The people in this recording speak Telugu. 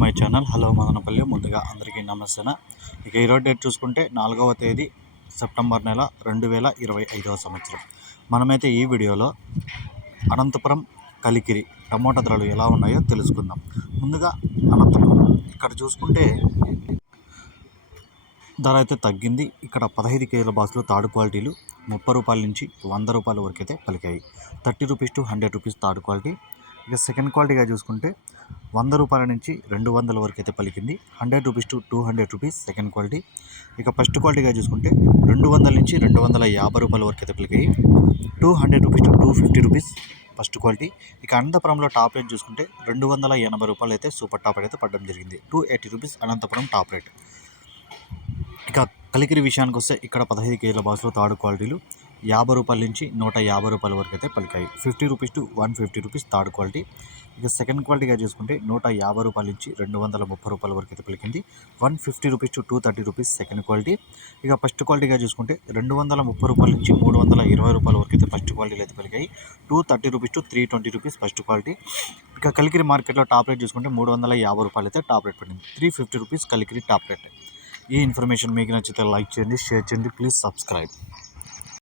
My channel. హలో మదనపల్లి. ముందుగా అందరికీ నమస్తే ఇక ఈరోజు డేట్ చూసుకుంటే నాలుగవ తేదీ సెప్టెంబర్ నెల రెండు వేల ఇరవై ఐదవ సంవత్సరం. మనమైతే ఈ వీడియోలో అనంతపురం కలికిరి టమోటా ధరలు ఎలా ఉన్నాయో తెలుసుకుందాం. ముందుగా అనంతపురం. ఇక్కడ చూసుకుంటే ధర అయితే తగ్గింది. ఇక్కడ పదహైదు కేజీల బాక్సులు తాడు క్వాలిటీలు ముప్పై రూపాయల నుంచి వంద రూపాయల వరకు అయితే పలికాయి. Thirty rupees to hundred rupees third quality. ఇక సెకండ్ క్వాలిటీగా చూసుకుంటే వంద రూపాయల నుంచి రెండు వందల వరకు అయితే పలికింది. Hundred rupees to two hundred rupees second quality. ఇక ఫస్ట్ క్వాలిటీగా చూసుకుంటే రెండు వందల నుంచి రెండు వందల యాభై రూపాయల వరకు అయితే పలికాయి. Two hundred rupees to two fifty rupees first quality. ఇక అనంతపురంలో టాప్ రేట్ చూసుకుంటే రెండు వందల ఎనభై రూపాయలు అయితే సూపర్ టాప్ రేట్ అయితే పడడం జరిగింది. Two eighty rupees Anantapuram top rate. ఇక కలికిరి విషయానికి వస్తే ఇక్కడ పదహైదు కేజీల బాక్స్లో థర్డ్ క్వాలిటీలు. యాభై రూపాయల నుంచి నూట యాభై రూపాయల వరకు అయితే పలికాయి. Fifty rupees to one fifty rupees third quality. ఇక సెకండ్ క్వాలిటీగా చూసుకుంటే నూట యాభై రూపాయల నుంచి రెండు వందల ముప్పై రూపాయల వరకు అయితే పలికింది. One fifty rupees to two thirty rupees second quality. ఇక ఫస్ట్ క్వాలిటీగా చూసుకుంటే రెండు వందల ముప్పై రూపాయల నుంచి మూడు వందల ఇరవై రూపాయల వరకు అయితే ఫస్ట్ క్వాలిటీలు అయితే పలికాయి. Two thirty rupees to three twenty rupees first quality. ఇక కలికిరి మార్కెట్లో టాప్ రేట్ చూసుకుంటే మూడు వందల యాభై రూపాయలు అయితే టాప్ రేట్ పడింది. Three fifty rupees Kalikiri top rate. ఈ ఇన్ఫర్మేషన్ మీకు నచ్చితే లైక్ చేయండి షేర్ చేయండి ప్లీజ్ సబ్స్క్రైబ్.